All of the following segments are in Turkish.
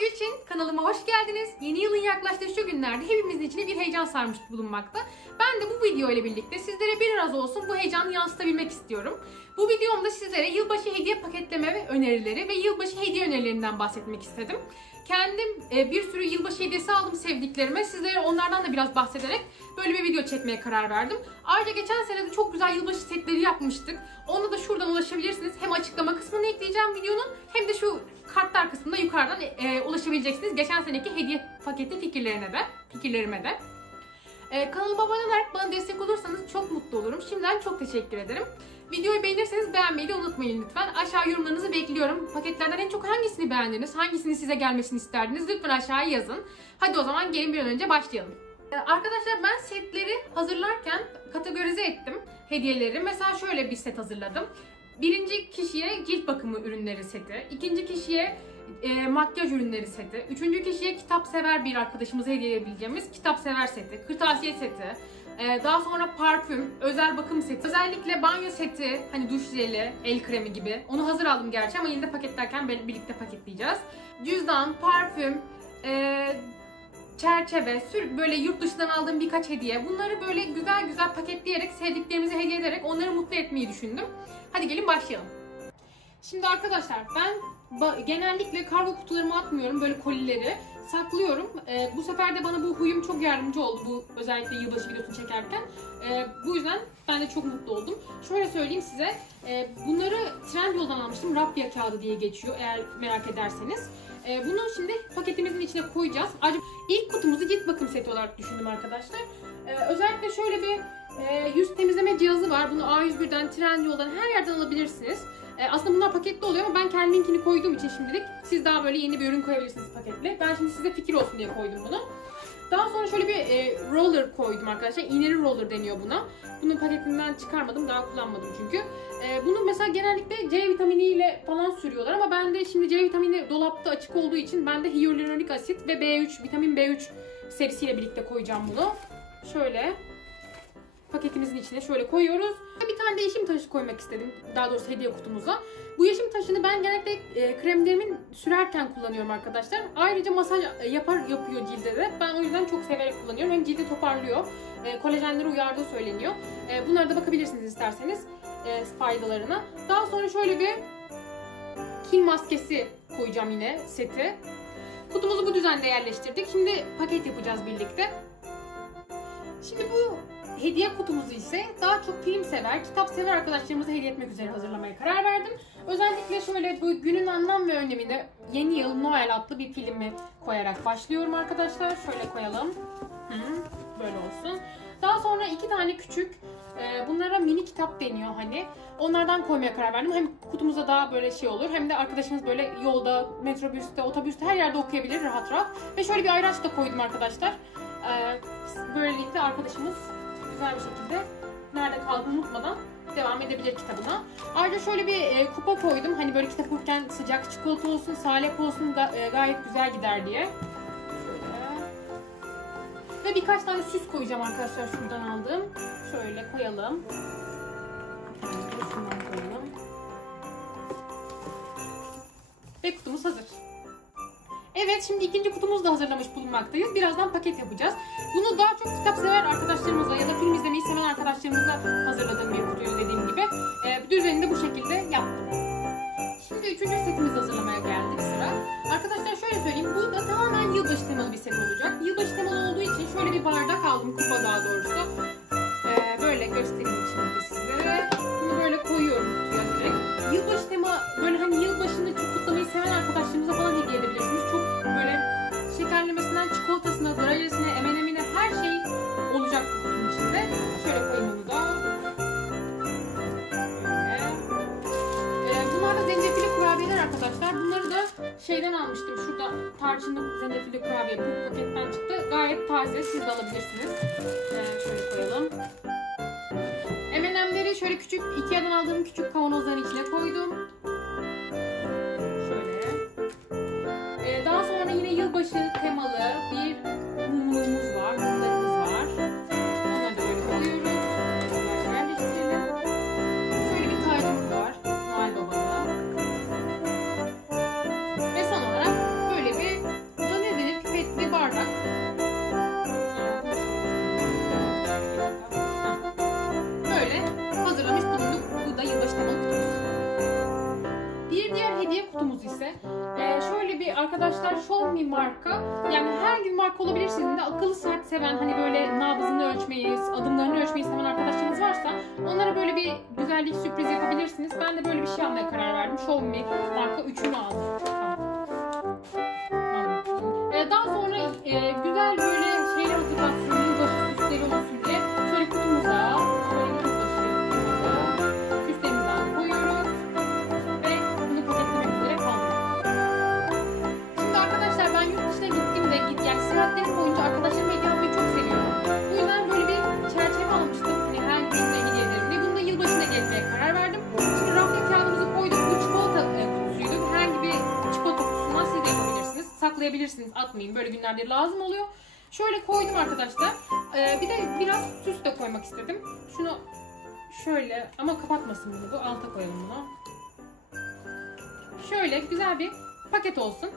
Gülçin, kanalıma hoş geldiniz. Yeni yılın yaklaştığı şu günlerde hepimizin içine bir heyecan sarmış bulunmakta. Ben de bu video ile birlikte sizlere biraz olsun bu heyecanı yansıtabilmek istiyorum. Bu videomda sizlere yılbaşı hediye paketleme önerileri ve yılbaşı hediye önerilerinden bahsetmek istedim. Kendim bir sürü yılbaşı hediyesi aldım sevdiklerime. Sizlere onlardan da biraz bahsederek böyle bir video çekmeye karar verdim. Ayrıca geçen sene de çok güzel yılbaşı setleri yapmıştık. Ona da şuradan ulaşabilirsiniz. Hem açıklama kısmına ekleyeceğim videonun hem de şu kartlar kısmında yukarıdan ulaşabileceksiniz. Geçen seneki hediye paketi fikirlerime de. Kanalıma abone olarak bana destek olursanız çok mutlu olurum. Şimdiden çok teşekkür ederim. Videoyu beğenirseniz beğenmeyi de unutmayın lütfen. Aşağı yorumlarınızı bekliyorum. Paketlerden en çok hangisini beğendiniz? Hangisini size gelmesini isterdiniz? Lütfen aşağıya yazın. Hadi o zaman gelin bir an önce başlayalım. Arkadaşlar ben setleri hazırlarken kategorize ettim hediyeleri. Mesela şöyle bir set hazırladım. Birinci kişiye cilt bakımı ürünleri seti. İkinci kişiye makyaj ürünleri seti. Üçüncü kişiye kitap sever bir arkadaşımıza hediye edebileceğimiz kitap sever seti. Kırtasiye seti. Daha sonra parfüm, özel bakım seti. Özellikle banyo seti, hani duş jeli, el kremi gibi. Onu hazır aldım gerçi ama yine de paketlerken birlikte paketleyeceğiz. Cüzdan, parfüm, çerçeve, böyle yurt dışından aldığım birkaç hediye. Bunları böyle güzel güzel paketleyerek, sevdiklerimize hediye ederek onları mutlu etmeyi düşündüm. Hadi gelin başlayalım. Şimdi arkadaşlar ben genellikle kargo kutularıma atmıyorum böyle kolileri. Saklıyorum. Bu sefer de bana bu huyum çok yardımcı oldu. Bu özellikle yılbaşı videosunu çekerken. Bu yüzden ben de çok mutlu oldum. Şöyle söyleyeyim size. Bunları Trendyol'dan almıştım. Rapya kağıdı diye geçiyor eğer merak ederseniz. Bunu şimdi paketimizin içine koyacağız. Ayrıca ilk kutumuzu cilt bakım seti olarak düşündüm arkadaşlar. Özellikle şöyle bir yüz temizleme cihazı var. Bunu A101'den, Trendyol'dan her yerden alabilirsiniz. Aslında bunlar paketli oluyor ama ben kendiminkini koyduğum için şimdilik siz daha böyle yeni bir ürün koyabilirsiniz paketle. Ben şimdi size fikir olsun diye koydum bunu. Daha sonra şöyle bir roller koydum arkadaşlar. İğneli roller deniyor buna. Bunun paketinden çıkarmadım, daha kullanmadım çünkü. Bunu mesela genellikle C vitaminiyle falan sürüyorlar ama ben de şimdi C vitamini dolapta açık olduğu için ben de hyaluronik asit ve B3, vitamin B3 serisiyle birlikte koyacağım bunu. Şöyle paketimizin içine şöyle koyuyoruz. Bir tane de yeşim taşı koymak istedim. Daha doğrusu hediye kutumuza. Bu yeşim taşını ben genellikle kremlerimi sürerken kullanıyorum arkadaşlar. Ayrıca masaj yapıyor cilde de. Ben o yüzden çok severek kullanıyorum. Hem cildi toparlıyor. Kolajenleri uyardığı söyleniyor. Bunlara da bakabilirsiniz isterseniz faydalarına. Daha sonra şöyle bir kil maskesi koyacağım yine seti. Kutumuzu bu düzende yerleştirdik. Şimdi paket yapacağız birlikte. Şimdi bu hediye kutumuzu ise daha çok film sever, kitap sever arkadaşlarımıza hediye etmek üzere hazırlamaya karar verdim. Özellikle şöyle bu günün anlam ve önemine Yeni Yıl Noel adlı bir filmi koyarak başlıyorum arkadaşlar. Şöyle koyalım. Böyle olsun. Daha sonra iki tane küçük, bunlara mini kitap deniyor hani. Onlardan koymaya karar verdim. Hem kutumuza daha böyle şey olur hem de arkadaşımız böyle yolda, metrobüste, otobüste her yerde okuyabilir rahat rahat. Ve şöyle bir ayraç da koydum arkadaşlar. Böylelikle arkadaşımız güzel bir şekilde nerede kaldığını unutmadan devam edebilir kitabına. Ayrıca şöyle bir kupa koydum. Hani böyle kitap okurken sıcak çikolata olsun, salep olsun gayet güzel gider diye. Şöyle. Ve birkaç tane süs koyacağım arkadaşlar şuradan aldığım. Şöyle koyalım. Şundan koyalım. Ve kutumuz hazır. Evet, şimdi ikinci kutumuzu da hazırlamış bulunmaktayız. Birazdan paket yapacağız. Bunu daha çok kitap sever arkadaşlarımıza ya da film izlemeyi seven arkadaşlarımıza hazırladığım bir kutuydu dediğim gibi. Düzenini de bu şekilde yaptım. Şimdi üçüncü setimizi hazırlamaya geldik sıra. Arkadaşlar şöyle söyleyeyim, bu da tamamen yılbaşı temalı bir set olacak. Yılbaşı temalı olduğu için şöyle bir bardak aldım, kupa daha doğrusu. Böyle göstereyim şimdi sizlere. Bunu böyle koyuyorum kutuya direkt. Yılbaşı tema, böyle hani yılbaşını çok kutlamayı seven arkadaşlarımıza falan hediye edebilirsiniz. Çok böyle şekerlemesinden çikolatasına, drajesine, M&M'ine her şey olacak bu kutunun içinde. Şöyle koyayım onu da. Böyle. Bunlar da zencefilli kurabiyeler arkadaşlar. Bunları da şeyden almıştım. Şurada tarçınlı zencefilli kurabiye bu paketten çıktı. Gayet taze. Siz de alabilirsiniz. Şöyle koyalım. M&M'leri şöyle küçük, Ikea'dan aldığım küçük kavanozların içine koydum. Şöyle. Daha sonra yine yılbaşı temalı bir mumumuz var, mumlarımız var. Onları da böyle koyuyoruz. Böyle yerleştirelim. Şöyle bir tacımız var, Noel Baba'da. Ve son olarak böyle bir Şöyle bir arkadaşlar Xiaomi marka, yani herhangi bir marka olabilir sizin de, akıllı saat seven, hani böyle nabzını ölçmeyi, adımlarını ölçmeyi seven arkadaşlarınız varsa onlara böyle bir güzellik sürpriz yapabilirsiniz. Ben de böyle bir şey almaya karar verdim. Xiaomi marka 3'ünü aldım. Daha sonra güzel böyle şeyler hazırlatsın, yılbaşı süsleri olsun diye şöyle kutumuza şöyle yılbaşı süslerimizden koyuyoruz ve bunu paketlemek üzere kaldık. Şimdi arkadaşlar ben yurt dışına gittiğimde, yani seyahatlerim boyunca arkadaşlarıma hediye almayı çok seviyorum. Bu yüzden böyle bir çerçeve almıştım. Hani her birine hediye ederim diye. Bunu da yılbaşına gezmeye karar verdim. Şimdi rafya kağıdımızı koyduk. Bu çikolata kutusuydu. Herhangi bir çikolata kutusundan siz de yapabilirsiniz. Saklayabilirsiniz, atmayın. Böyle günlerde lazım oluyor. Şöyle koydum arkadaşlar. Bir de biraz süs de koymak istedim. Şunu şöyle, ama kapatmasın bunu, bu alta koyalım bunu. Şöyle güzel bir paket olsun.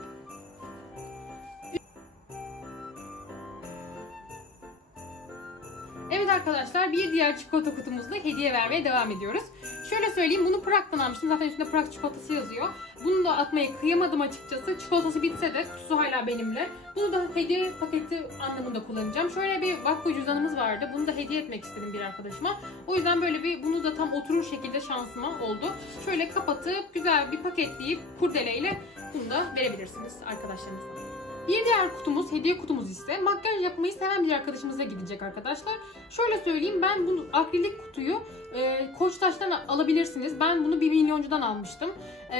Evet arkadaşlar, bir diğer çikolata kutumuzda hediye vermeye devam ediyoruz. Şöyle söyleyeyim, bunu Prag'dan almıştım. Zaten üstünde Prag çikolatası yazıyor. Bunu da atmaya kıyamadım açıkçası. Çikolatası bitse de kutusu hala benimle. Bunu da hediye paketi anlamında kullanacağım. Şöyle bir Vakko cüzdanımız vardı. Bunu da hediye etmek istedim bir arkadaşıma. O yüzden böyle bir, bunu da tam oturur şekilde şansıma oldu. Şöyle kapatıp güzel bir paketleyip kurdeleyle bunu da verebilirsiniz arkadaşlarınıza. Bir diğer kutumuz, hediye kutumuz ise makyaj yapmayı seven bir arkadaşımıza gidecek arkadaşlar. Şöyle söyleyeyim, ben bu akrilik kutuyu Koçtaş'tan alabilirsiniz. Ben bunu 1 milyoncudan almıştım.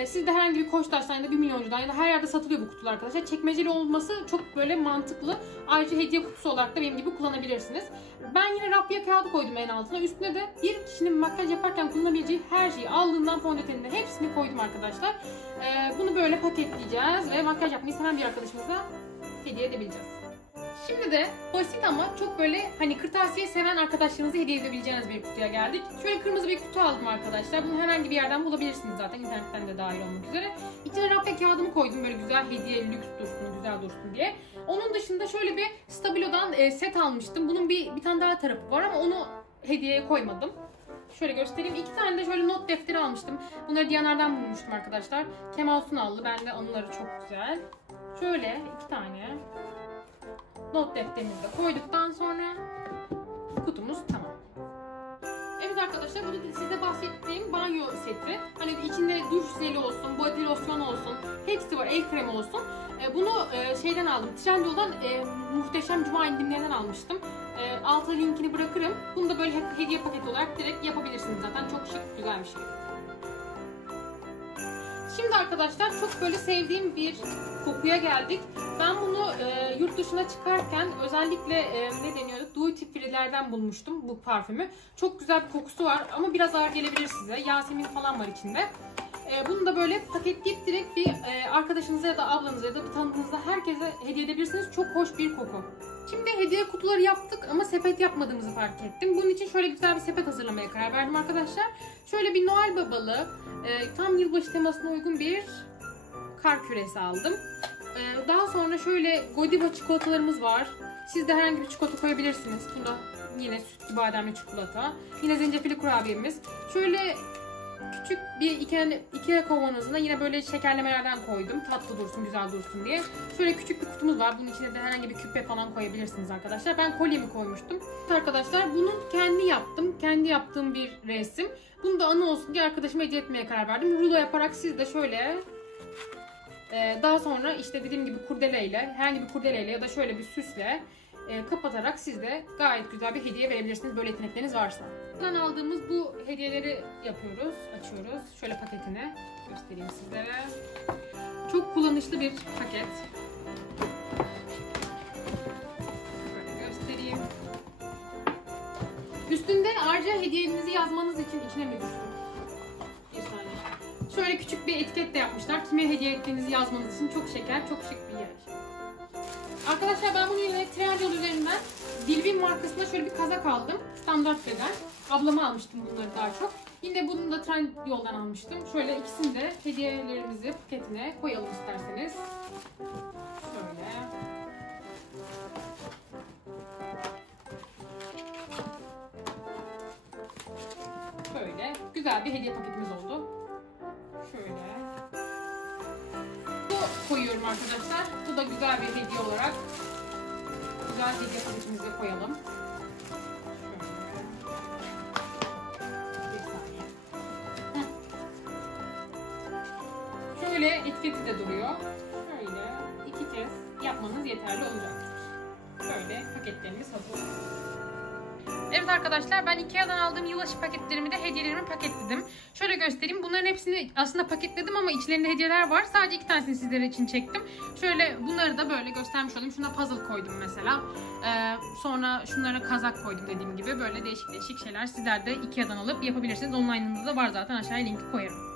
Siz de herhangi bir Koçtaş'tan ya da 1 milyoncudan ya da her yerde satılıyor bu kutular arkadaşlar. Çekmeceli olması çok böyle mantıklı. Ayrıca hediye kutusu olarak da benim gibi kullanabilirsiniz. Ben yine rafya kağıdı koydum en altına. Üstüne de bir kişinin makyaj yaparken kullanabileceği her şeyi, aldığından fondötenine hepsini koydum arkadaşlar. Bunu böyle paketleyeceğiz ve makyaj yapmayı seven bir arkadaşımıza hediye edebileceğiz. Şimdi de basit ama çok böyle hani kırtasiye seven arkadaşlarınıza hediye edebileceğiniz bir kutuya geldik. Şöyle kırmızı bir kutu aldım arkadaşlar. Bunu herhangi bir yerden bulabilirsiniz zaten, internetten de dahil olmak üzere. İçine rafya kağıdımı koydum böyle güzel hediye, lüks dursun, güzel dursun diye. Onun dışında şöyle bir Stabilo'dan set almıştım. Bunun bir tane daha tarafı var ama onu hediyeye koymadım. Şöyle göstereyim. 2 tane de şöyle not defteri almıştım. Bunları Diyanar'dan bulmuştum arkadaşlar. Kemal Sunal'lı. Ben de anıları çok güzel. Şöyle 2 tane not defterimizi de koyduktan sonra kutumuz tamam. Evet arkadaşlar, bu da size bahsettiğim banyo seti. Hani içinde duş jeli olsun, body lotion olsun, hepsi var, el kremi olsun. Bunu şeyden aldım, Trendyol'dan muhteşem cuma indirimlerinden almıştım. Alta linkini bırakırım. Bunu da böyle hediye paketi olarak direkt yapabilirsiniz zaten. Çok şık, güzel bir şey. Şimdi arkadaşlar çok böyle sevdiğim bir kokuya geldik. Ben bunu yurt dışına çıkarken özellikle ne deniyordu? Duty Free'lerden bulmuştum bu parfümü. Çok güzel bir kokusu var ama biraz ağır gelebilir size. Yasemin falan var içinde. Bunu da böyle paketleyip direkt bir arkadaşınıza ya da ablanıza ya da bir tanıdığınıza herkese hediye edebilirsiniz. Çok hoş bir koku. Şimdi hediye kutuları yaptık ama sepet yapmadığımızı fark ettim. Bunun için şöyle güzel bir sepet hazırlamaya karar verdim arkadaşlar. Şöyle bir Noel babalı, tam yılbaşı temasına uygun bir kar küresi aldım. Daha sonra şöyle Godiva çikolatalarımız var. Siz de herhangi bir çikolata koyabilirsiniz. Bunda yine sütlü bademli çikolata. Yine zencefilli kurabiyemiz. Şöyle küçük bir Ikea kavanozuna yine böyle şekerlemelerden koydum. Tatlı dursun, güzel dursun diye. Şöyle küçük bir kutumuz var. Bunun içine de herhangi bir küpe falan koyabilirsiniz arkadaşlar. Ben kolyemi koymuştum. Arkadaşlar bunu kendi yaptım. Kendi yaptığım bir resim. Bunu da anı olsun diye arkadaşıma hediye etmeye karar verdim. Rulo yaparak siz de şöyle daha sonra işte dediğim gibi kurdeleyle, herhangi bir kurdeleyle ya da şöyle bir süsle kapatarak siz de gayet güzel bir hediye verebilirsiniz böyle yetenekleriniz varsa. Buradan aldığımız bu hediyeleri yapıyoruz, açıyoruz. Şöyle paketini göstereyim sizlere. Çok kullanışlı bir paket. Şöyle göstereyim. Üstünde ayrıca hediyenizi yazmanız için içine mi düştü? Bir saniye. Şöyle küçük bir etiket de yapmışlar. Kime hediye ettiğinizi yazmanız için çok şeker, çok şık bir yer. Arkadaşlar ben bunu yine Trendyol üzerinden Dilbin markasında şöyle bir kazak aldım. Standart beden. Ablama almıştım bunları daha çok. Yine bunu da Trendyol'dan almıştım. Şöyle ikisini de hediyelerimizi paketine koyalım isterseniz. Şöyle. Böyle güzel bir hediye paketimiz oldu. Şöyle. Bu arkadaşlar. Bu da güzel bir hediye olarak. Güzel hediye paketimize koyalım. Şöyle etiketi de duruyor. Şöyle 2 kez yapmanız yeterli olacaktır. Böyle paketlerimiz hazır. Evet arkadaşlar, ben Ikea'dan aldığım yılbaşı paketlerimi de hediyelerimi paketledim. Şöyle göstereyim. Bunların hepsini aslında paketledim ama içlerinde hediyeler var. Sadece 2 tanesini sizler için çektim. Şöyle bunları da böyle göstermiş olayım. Şuna puzzle koydum mesela. Sonra şunlara kazak koydum dediğim gibi. Böyle değişik değişik şeyler sizler de Ikea'dan alıp yapabilirsiniz. Online'ında da var zaten. Aşağıya linki koyarım.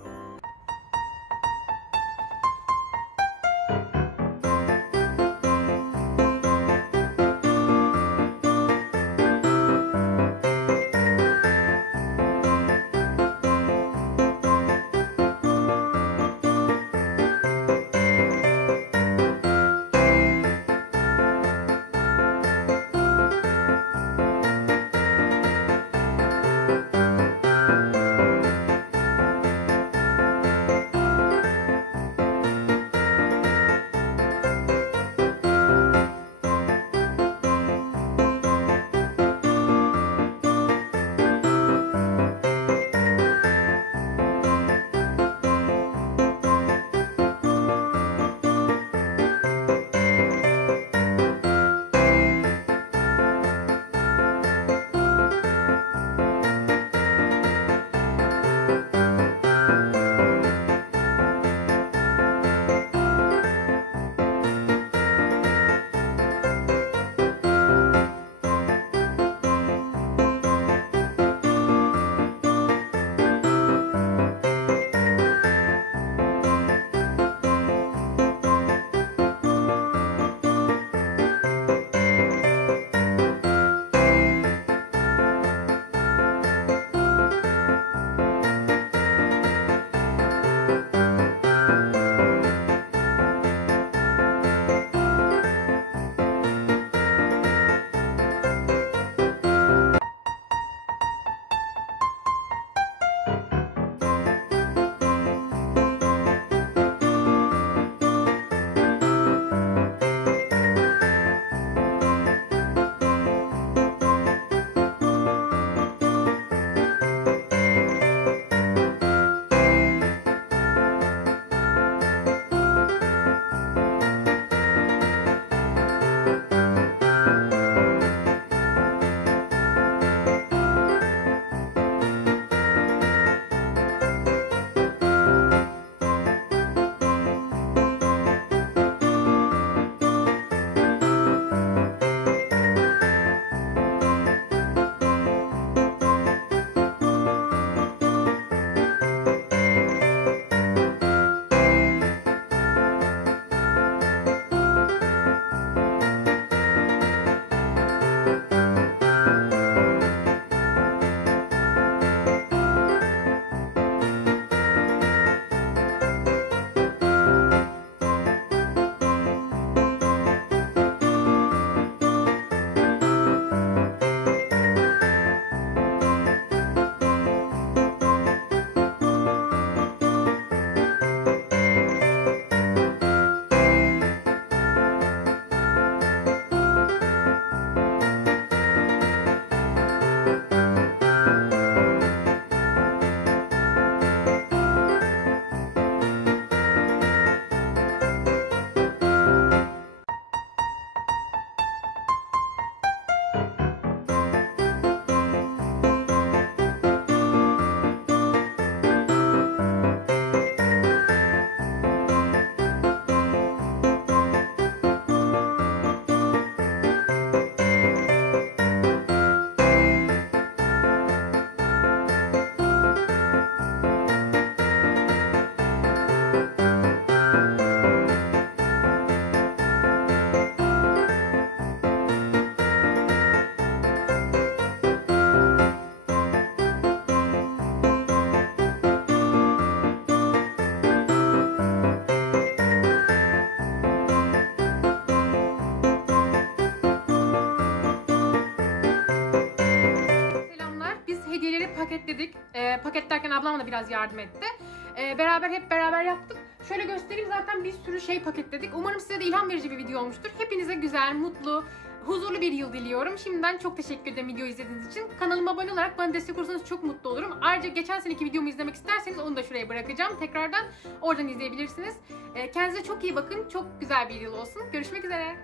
Paketledik. Paketlerken ablam da biraz yardım etti. Hep beraber yaptık. Şöyle göstereyim, zaten bir sürü şey paketledik. Umarım size de ilham verici bir video olmuştur. Hepinize güzel, mutlu, huzurlu bir yıl diliyorum. Şimdiden çok teşekkür ederim video izlediğiniz için. Kanalıma abone olarak bana destek olursanız çok mutlu olurum. Ayrıca geçen seneki videomu izlemek isterseniz onu da şuraya bırakacağım. Tekrardan oradan izleyebilirsiniz. Kendinize çok iyi bakın. Çok güzel bir yıl olsun. Görüşmek üzere.